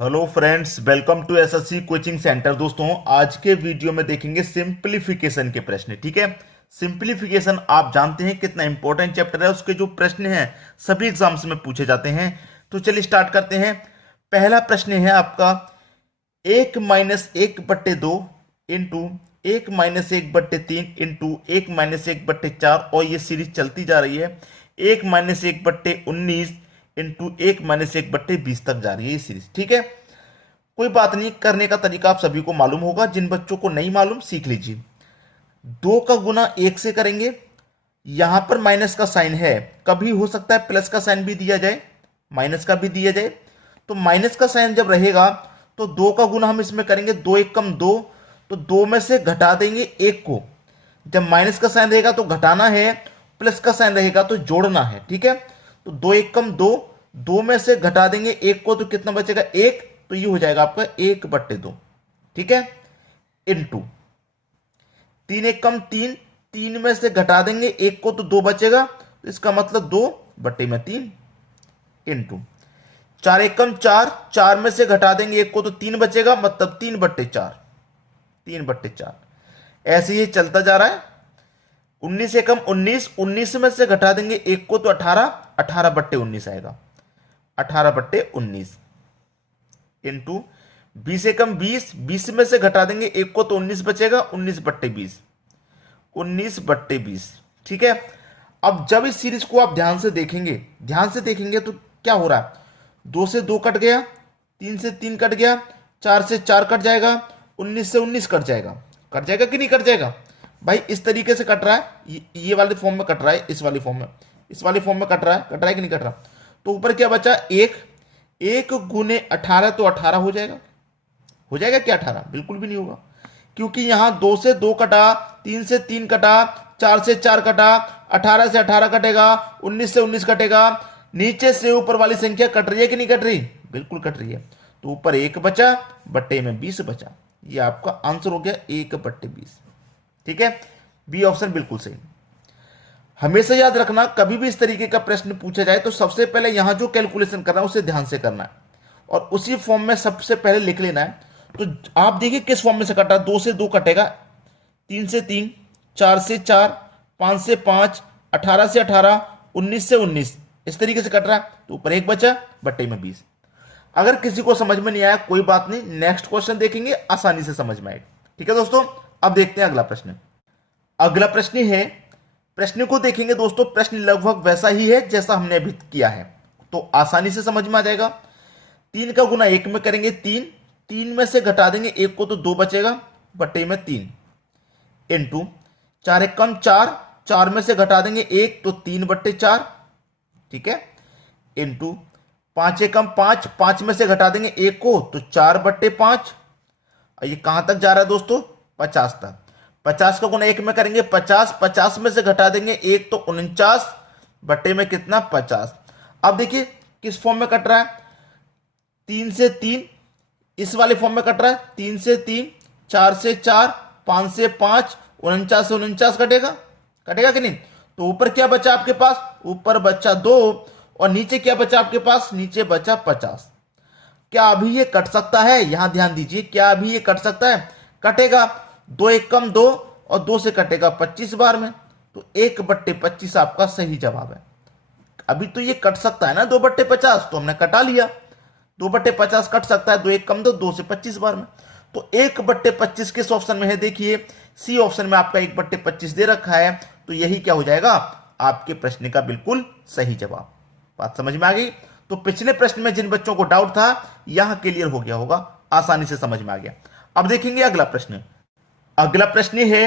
Hello friends, welcome to SSC coaching centre. दोस्तों, आज के वीडियो में देखेंगे सिंपलीफिकेशन के प्रश्न। ठीक है, सिंपलीफिकेशन आप जानते हैं कितना इंपॉर्टेंट चैप्टर है। उसके जो प्रश्न हैं सभी एग्जाम्स में पूछे जाते हैं। तो चलिए स्टार्ट करते हैं। पहला प्रश्न है आपका 1-1/2 इंटू 1-1/3 इंटू 1-1/4, और ये सीरीज चलती जा रही है 1-1/19 इंटू 1-1/20 तक जा रही है ये सीरीज। ठीक है, कोई बात नहीं, करने का तरीका आप सभी को मालूम होगा। जिन बच्चों को नहीं मालूम सीख लीजिए। 2 का गुना 1 से करेंगे। यहां पर माइनस का साइन है, कभी हो सकता है प्लस का साइन भी दिया जाए, माइनस का भी दिया जाए। तो माइनस का साइन जब रहेगा तो 2 का गुना हम इसमें करेंगे, 2 1 2, तो 2 में से घटा देंगे 1 को। जब माइनस का साइन रहेगा तो घटाना है, प्लस का साइन रहेगा तो जोड़ना है। ठीक है, तो 2 1 2, 2 में से घटा देंगे 1 को, तो कितना बचेगा 1, तो ये हो जाएगा आपका 1/2। ठीक है, इंटू 3 1 3, 3 में से घटा देंगे 1 को तो 2 बचेगा, तो इसका मतलब 2/3 इंटू 4 1 4, 4 में से घटा देंगे 1 को तो 3 बचेगा, मतलब 3/4, 3/4। ऐसे ही चलता जा रहा है। 19 1 19, 19 में से घटा देंगे 1 को तो 18, 18/19 आएगा, 18/19 इंटू 20 1 20, 20 में से घटा देंगे 1 को तो 19 बचेगा, 19/20, 19/20। ठीक है, अब जब इस सीरीज को आप ध्यान से देखेंगे तो क्या हो रहा है, 2 से 2 कट गया, 3 से 3 कट गया, 4 से 4 कट जाएगा, 19 से 19 कट जाएगा। कट जाएगा कि नहीं कट जाएगा भाई? इस तरीके से कट रहा है, ये वाले फॉर्म में कट रहा है, इस वाली फॉर्म में, इस वाली फॉर्म में कट रहा है कि नहीं कट रहा? तो ऊपर क्या बचा, 1, 1 गुने 18, तो 18 हो जाएगा। हो जाएगा क्या 18? बिल्कुल भी नहीं होगा, क्योंकि यहां 2 से 2 कटा, 3 से 3 कटा, 4 से 4 कटा, 18 से 18 कटेगा, 19 से 19 कटेगा। नीचे से ऊपर वाली संख्या कट रही है कि नहीं कट रही? बिल्कुल कट रही है। तो ऊपर 1 बचा, बट्टे में 20 बचा। ये आपका आंसर हो गया 1/20। ठीक है, बी ऑप्शन बिल्कुल सही। हमेशा याद रखना, कभी भी इस तरीके का प्रश्न पूछा जाए तो सबसे पहले यहां जो कैलकुलेशन करना है उसे ध्यान से करना है, और उसी फॉर्म में सबसे पहले लिख लेना है। तो आप देखिए किस फॉर्म में से कटा, 2 से 2 कटेगा, 3 से 3, 4 से 4, 5 से 5, 18 से 18, 19 से 19, इस तरीके से कट रहा है। तो ऊपर 1 बचा, बट्टे में 20। अगर किसी को समझ में नहीं आया कोई बात नहीं, नेक्स्ट क्वेश्चन देखेंगे, आसानी से समझ में आएगा। ठीक है दोस्तों, अब देखते हैं अगला प्रश्न। अगला प्रश्न है, प्रश्न को देखेंगे दोस्तों, प्रश्न लगभग वैसा ही है जैसा हमने अभी किया है, तो आसानी से समझ में आ जाएगा। 3 का गुना 1 में करेंगे, 3, 3 में से घटा देंगे 1 को तो 2 बचेगा, बटे में 3 इंटू 4 1 4, 4 में से घटा देंगे 1 तो 3/4। ठीक है, इंटू 5 1 5, 5 में से घटा देंगे 1 को तो 4/5। ये कहां तक जा रहा है दोस्तों? 50 तक। 50 का गुना 1 में करेंगे 50, 50 में से घटा देंगे 1 तो 49, बटे में कितना? 50। अब देखिए किस फॉर्म में कट रहा है, 3 से 3, इस वाले फॉर्म में कट रहा है, 3 से 3, 4 से 4, 5 से 5, 49 से 49 कटेगा, कटेगा कि नहीं? तो ऊपर क्या बचा आपके पास? ऊपर बचा 2, और नीचे क्या बचा आपके पास? नीचे बचा 50। क्या अभी ये कट सकता है? यहां ध्यान दीजिए, क्या अभी ये कट सकता है? कटेगा। 2 1 2, और 2 से कटेगा 25 बार में, तो 1/25 आपका सही जवाब है। अभी तो ये कट सकता है ना 2/50, तो हमने कटा लिया। 2/50 कट सकता है, 2 1 2, 2 से 25 बार में, तो 1/25 किस ऑप्शन में है? देखिए सी ऑप्शन में आपका 1/25 दे रखा है, तो यही क्या हो जाएगा? आपके प्रश्न का बिल्कुल सही जवाब। बात समझ में आ गई? तो पिछले प्रश्न में जिन बच्चों को डाउट था यहां क्लियर हो गया होगा, आसानी से समझ में आ गया। अब देखेंगे अगला प्रश्न। अगला प्रश्न है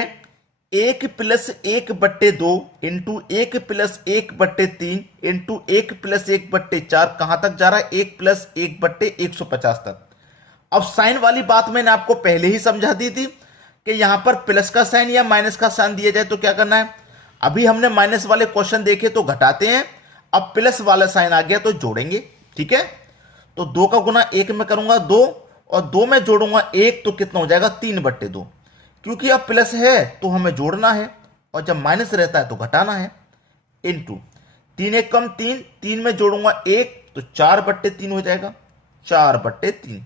1 + 1/2 इंटू 1 + 1/3 इंटू 1 + 1/4 कहां तक जा रहा है? 1 + 1/150 तक। अब साइन वाली बात मैंने आपको पहले ही समझा दी थी कि यहां पर प्लस का साइन या माइनस का साइन दिया जाए तो क्या करना है। अभी हमने माइनस वाले क्वेश्चन देखे तो घटाते हैं, अब प्लस वाला साइन आ गया तो जोड़ेंगे। ठीक है, तो 2 का गुना 1 में करूंगा 2, और 2 में जोड़ूंगा 1, तो कितना हो जाएगा? 3/2। क्योंकि अब प्लस है तो हमें जोड़ना है, और जब माइनस रहता है तो घटाना है। इंटू 3 1 3, 3 में जोड़ूंगा 1 तो 4/3 हो जाएगा। 4/3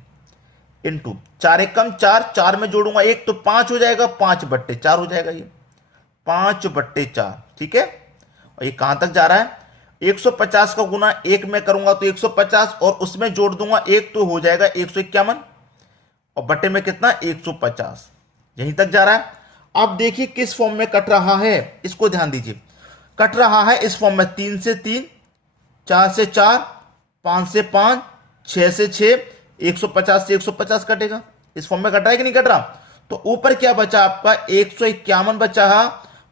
इंटू 4 एक कम 4, 4 में जोड़ूंगा 1 तो 5 हो जाएगा, 5/4 हो जाएगा ये 5/4। ठीक है, और ये कहां तक जा रहा है, 150 का गुना 1 में करूंगा तो 150 और उसमें जोड़ दूंगा 1 तो हो जाएगा 151 और बट्टे में कितना 150, यहीं तक जा रहा है। अब देखिए किस फॉर्म में कट रहा है, इसको ध्यान दीजिए। कट रहा है इस फॉर्म में 3 से 3, 4 से 4, 5 से 5, 6 से 6, 150 से 150 कटेगा। इस फॉर्म में कट रहा है कि नहीं कट रहा। तो ऊपर क्या बचा आपका 151 बचा,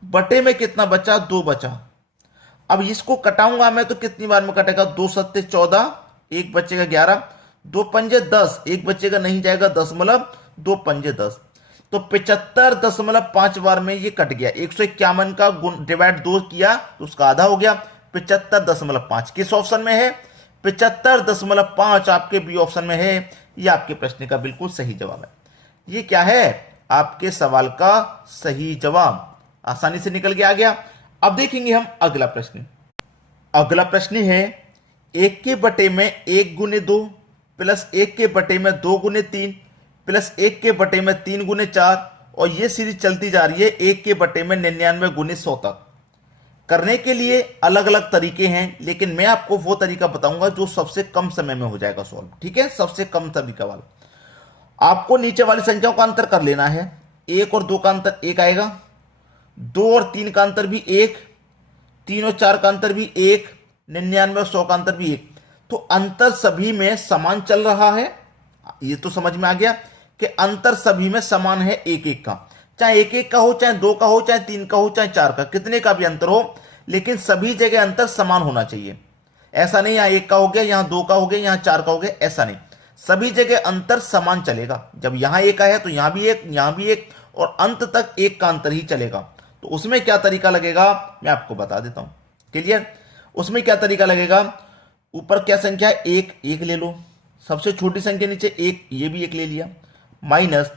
बटे में कितना बचा 2 बचा। अब इसको कटाऊंगा मैं तो कितनी बार में कटेगा, 2 सत्ते 14, एक बचेगा 11, 2 पंजे 10, एक बचेगा नहीं जाएगा 10 मतलब 2 पंजे 10, तो 75.5 बार में ये कट गया। 151 का डिवाइड 2 किया तो उसका आधा हो गया, 75.5 किस ऑप्शन में है, 75.5 आपके बी ऑप्शन में है। ये आपके प्रश्न का बिल्कुल सही जवाब है। ये क्या है, आपके सवाल का सही जवाब आसानी से निकल के आ गया। अब देखेंगे हम अगला प्रश्न। अगला प्रश्न है 1 के बटे में 1 गुने 2 प्लस 1 के बटे में 2 गुने 3 प्लस 1 के बटे में 3 गुने 4 और ये सीरीज चलती जा रही है 1 के बटे में 99 गुने 100 तक। करने के लिए अलग अलग तरीके हैं, लेकिन मैं आपको वो तरीका बताऊंगा जो सबसे कम समय में हो जाएगा सॉल्व। ठीक है, सबसे कम तरीका वाला। आपको नीचे वाली संख्याओं का अंतर कर लेना है। 1 और 2 का अंतर 1 आएगा, 2 और 3 का अंतर भी 1, 3 और 4 का अंतर भी 1, 99 और 100 का अंतर भी 1। तो अंतर सभी में समान चल रहा है। ये तो समझ में आ गया कि अंतर सभी में समान है 1-1 का, चाहे 1-1 का हो, चाहे 2 का हो, चाहे 3 का हो, चाहे 4 का, कितने का भी अंतर हो, लेकिन सभी जगह अंतर समान होना चाहिए। ऐसा नहीं यहां 1 का हो गया, यहां 2 का हो गया, यहां 4 का हो गया, ऐसा नहीं। सभी जगह अंतर समान चलेगा। जब यहां 1 है तो यहां भी 1, यहां भी 1 और अंत तक 1 का अंतर ही चलेगा। तो उसमें क्या तरीका लगेगा मैं आपको बता देता हूं। क्लियर, उसमें क्या तरीका लगेगा, ऊपर क्या संख्या है 1, 1 ले लो, सबसे छोटी संख्या नीचे 1, ये भी 1 ले लिया, माइनस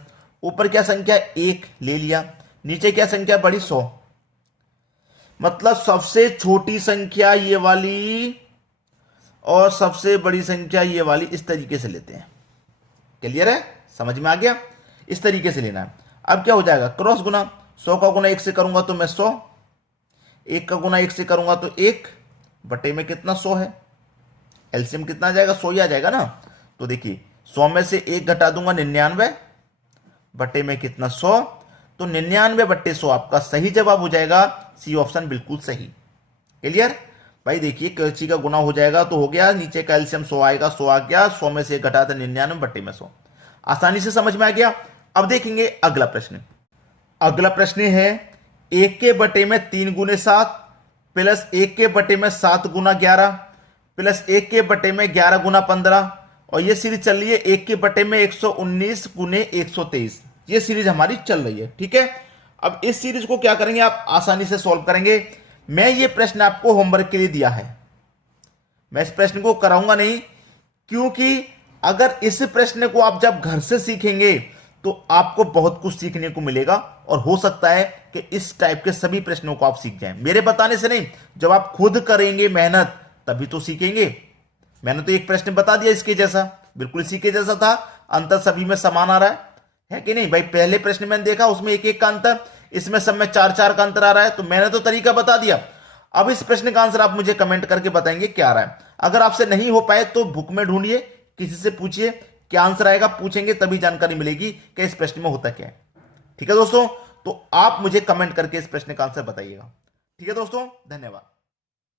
ऊपर क्या संख्या 1 ले लिया, नीचे क्या संख्या बड़ी 100, मतलब सबसे छोटी संख्या ये वाली और सबसे बड़ी संख्या ये वाली, इस तरीके से लेते हैं। क्लियर है, समझ में आ गया, इस तरीके से लेना है। अब क्या हो जाएगा, क्रॉस गुना, 100 का गुना 1 से करूंगा तो मैं 100, 1 का गुना 1 से करूंगा तो 1, बटे में कितना 100 है, एलसीएम कितना आ जाएगा 100 ही आ जाएगा ना। तो देखिए 100 में से 1 घटा दूंगा 99, बटे में कितना 100, तो 99/100 आपका सही जवाब हो जाएगा, सी ऑप्शन बिल्कुल सही। क्लियर भाई, देखिए कैंची का गुना हो जाएगा तो हो गया, नीचे का एलसीएम 100 आएगा, 100 आ गया, 100 में से 1 घटा था 99, बटे में 100, आसानी से समझ में आ गया। अब देखेंगे अगला प्रश्न। अगला प्रश्न है 1 के बटे में 3 गुने 7 प्लस 1 के बटे में 7 गुना 11 प्लस 1 के बटे में 11 गुना 15 और ये सीरीज चल रही है 1 के बटे में 119 गुने 123। ये सीरीज हमारी चल रही है। ठीक है, अब इस सीरीज को क्या करेंगे, आप आसानी से सॉल्व करेंगे। मैं ये प्रश्न आपको होमवर्क के लिए दिया है, मैं इस प्रश्न को कराऊंगा नहीं, क्योंकि अगर इस प्रश्न को आप जब घर से सीखेंगे तो आपको बहुत कुछ सीखने को मिलेगा और हो सकता है कि इस टाइप के सभी प्रश्नों को आप सीख जाएं, मेरे बताने से नहीं। जब आप खुद करेंगे मेहनत तभी तो सीखेंगे। मैंने तो एक प्रश्न बता दिया इसके जैसा, बिल्कुल इसी के जैसा था, अंतर सभी में समान आ रहा है कि नहीं भाई। पहले प्रश्न मैंने देखा उसमें 1-1 का अंतर, इसमें सब में 4-4 का अंतर आ रहा है, तो मैंने तो तरीका बता दिया। अब इस प्रश्न का आंसर आप मुझे कमेंट करके बताएंगे क्या आ रहा है। अगर आपसे नहीं हो पाए तो बुक में ढूंढिए, किसी से पूछिए क्या आंसर आएगा, पूछेंगे तभी जानकारी मिलेगी कि इस प्रश्न में होता क्या है। ठीक है दोस्तों, तो आप मुझे कमेंट करके इस प्रश्न का आंसर बताइएगा। ठीक है दोस्तों, धन्यवाद।